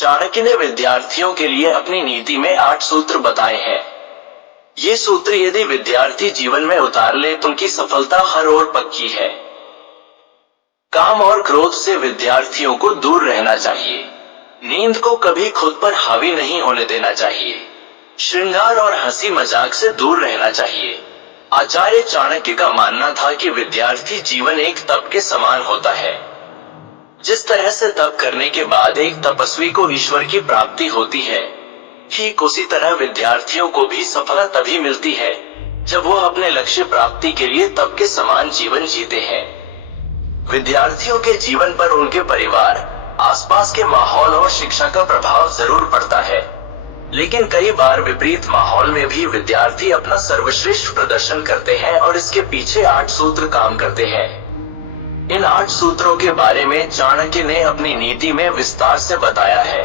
चाणक्य ने विद्यार्थियों के लिए अपनी नीति में 8 सूत्र बताए हैं। ये सूत्र यदि विद्यार्थी जीवन में उतार ले तो उनकी सफलता हर ओर पक्की है। काम और क्रोध से विद्यार्थियों को दूर रहना चाहिए। नींद को कभी खुद पर हावी नहीं होने देना चाहिए। श्रृंगार और हंसी मजाक से दूर रहना चाहिए। आचार्य चाणक्य का मानना था कि विद्यार्थी जीवन एक तप के समान होता है। जिस तरह से तप करने के बाद एक तपस्वी को ईश्वर की प्राप्ति होती है, ठीक उसी तरह विद्यार्थियों को भी सफलता तभी मिलती है जब वो अपने लक्ष्य प्राप्ति के लिए तप के समान जीवन जीते हैं। विद्यार्थियों के जीवन पर उनके परिवार, आसपास के माहौल और शिक्षा का प्रभाव जरूर पड़ता है, लेकिन कई बार विपरीत माहौल में भी विद्यार्थी अपना सर्वश्रेष्ठ प्रदर्शन करते हैं और इसके पीछे 8 सूत्र काम करते हैं। इन 8 सूत्रों के बारे में चाणक्य ने अपनी नीति में विस्तार से बताया है।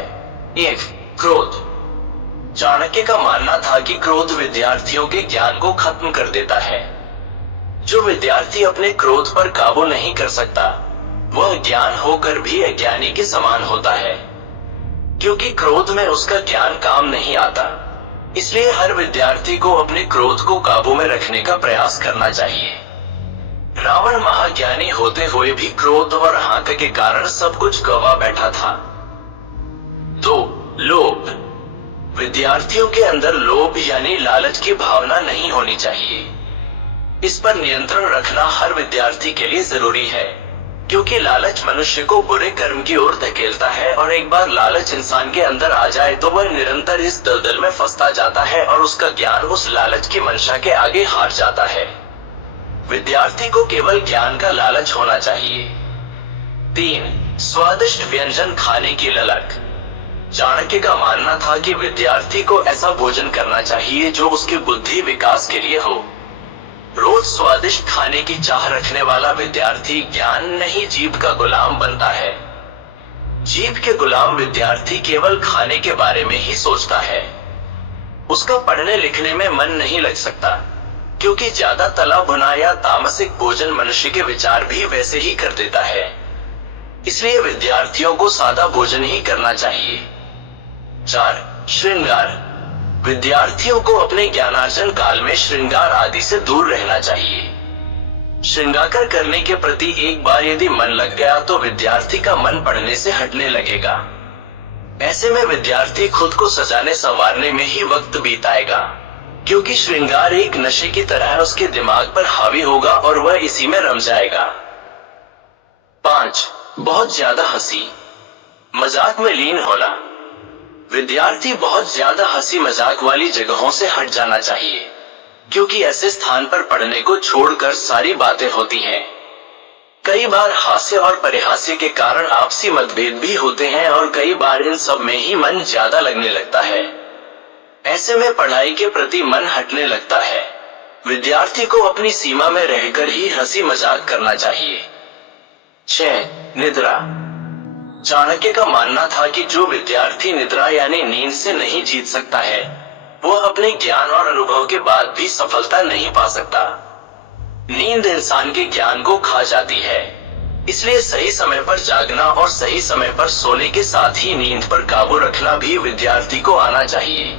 1. क्रोध। चाणक्य का मानना था कि क्रोध विद्यार्थियों के ज्ञान को खत्म कर देता है। जो विद्यार्थी अपने क्रोध पर काबू नहीं कर सकता, वह ज्ञान होकर भी अज्ञानी के समान होता है, क्योंकि क्रोध में उसका ज्ञान काम नहीं आता। इसलिए हर विद्यार्थी को अपने क्रोध को काबू में रखने का प्रयास करना चाहिए। रावण महाज्ञानी होते हुए भी क्रोध और अहंकार के कारण सब कुछ गवा बैठा था। 2. लोभ। विद्यार्थियों के अंदर लोभ यानी लालच की भावना नहीं होनी चाहिए। इस पर नियंत्रण रखना हर विद्यार्थी के लिए जरूरी है, क्योंकि लालच मनुष्य को बुरे कर्म की ओर धकेलता है और एक बार लालच इंसान के अंदर आ जाए तो वह निरंतर इस दलदल में फंसता जाता है और उसका ज्ञान उस लालच की मंशा के आगे हार जाता है। विद्यार्थी को केवल ज्ञान का लालच होना चाहिए। 3. स्वादिष्ट व्यंजन खाने की ललक। चाणक्य का मानना था कि विद्यार्थी को ऐसा भोजन करना चाहिए जो उसके बुद्धि विकास के लिए हो। रोज स्वादिष्ट खाने की चाह रखने वाला विद्यार्थी ज्ञान नहीं जीभ का गुलाम बनता है। जीभ के गुलाम विद्यार्थी केवल खाने के बारे में ही सोचता है। उसका पढ़ने लिखने में मन नहीं लग सकता, क्योंकि ज्यादा तला भुना या तामसिक भोजन मनुष्य के विचार भी वैसे ही कर देता है। इसलिए विद्यार्थियों को सादा भोजन ही करना चाहिए। 4. श्रृंगार। विद्यार्थियों को अपने ज्ञानार्जन काल में श्रृंगार आदि से दूर रहना चाहिए। श्रृंगार करने के प्रति एक बार यदि मन लग गया तो विद्यार्थी का मन पढ़ने से हटने लगेगा। ऐसे में विद्यार्थी खुद को सजाने संवारने में ही वक्त बिताएगा, क्योंकि श्रृंगार एक नशे की तरह उसके दिमाग पर हावी होगा और वह इसी में रम जाएगा। 5. बहुत ज्यादा हंसी मजाक में लीन होना। विद्यार्थी बहुत ज्यादा हंसी मजाक वाली जगहों से हट जाना चाहिए, क्योंकि ऐसे स्थान पर पढ़ने को छोड़कर सारी बातें होती हैं। कई बार हास्य और परिहास्य के कारण आपसी मतभेद भी होते हैं और कई बार इन सब में ही मन ज्यादा लगने लगता है। ऐसे में पढ़ाई के प्रति मन हटने लगता है। विद्यार्थी को अपनी सीमा में रहकर ही हंसी मजाक करना चाहिए। 6. निद्रा। चाणक्य का मानना था कि जो विद्यार्थी निद्रा यानी नींद से नहीं जीत सकता है, वह अपने ज्ञान और अनुभव के बाद भी सफलता नहीं पा सकता। नींद इंसान के ज्ञान को खा जाती है। इसलिए सही समय पर जागना और सही समय पर सोने के साथ ही नींद पर काबू रखना भी विद्यार्थी को आना चाहिए।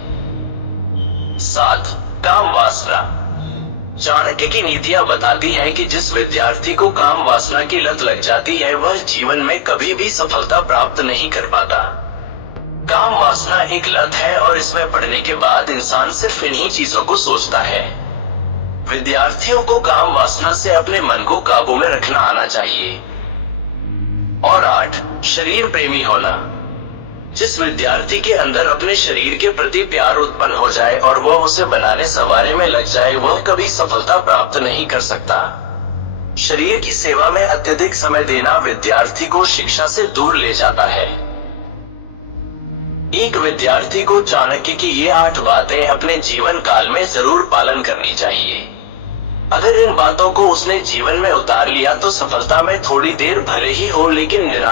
7. काम वासना। चाणक्य की नीतियां बताती हैं कि जिस विद्यार्थी को काम वासना की लत लग जाती है, वह जीवन में कभी भी सफलता प्राप्त नहीं कर पाता। काम वासना एक लत है और इसमें पड़ने के बाद इंसान सिर्फ इन्हीं चीजों को सोचता है। विद्यार्थियों को काम वासना से अपने मन को काबू में रखना आना चाहिए। और 8. शरीर प्रेमी होना। जिस विद्यार्थी के अंदर अपने शरीर के प्रति प्यार उत्पन्न हो जाए और वह उसे बनाने संवारने में लग जाए, वह कभी सफलता प्राप्त नहीं कर सकता। शरीर की सेवा में अत्यधिक समय देना विद्यार्थी को शिक्षा से दूर ले जाता है। एक विद्यार्थी को चाणक्य की ये 8 बातें अपने जीवन काल में जरूर पालन करनी चाहिए। अगर इन बातों को उसने जीवन में उतार लिया तो सफलता में थोड़ी देर भले ही हो, लेकिन निराश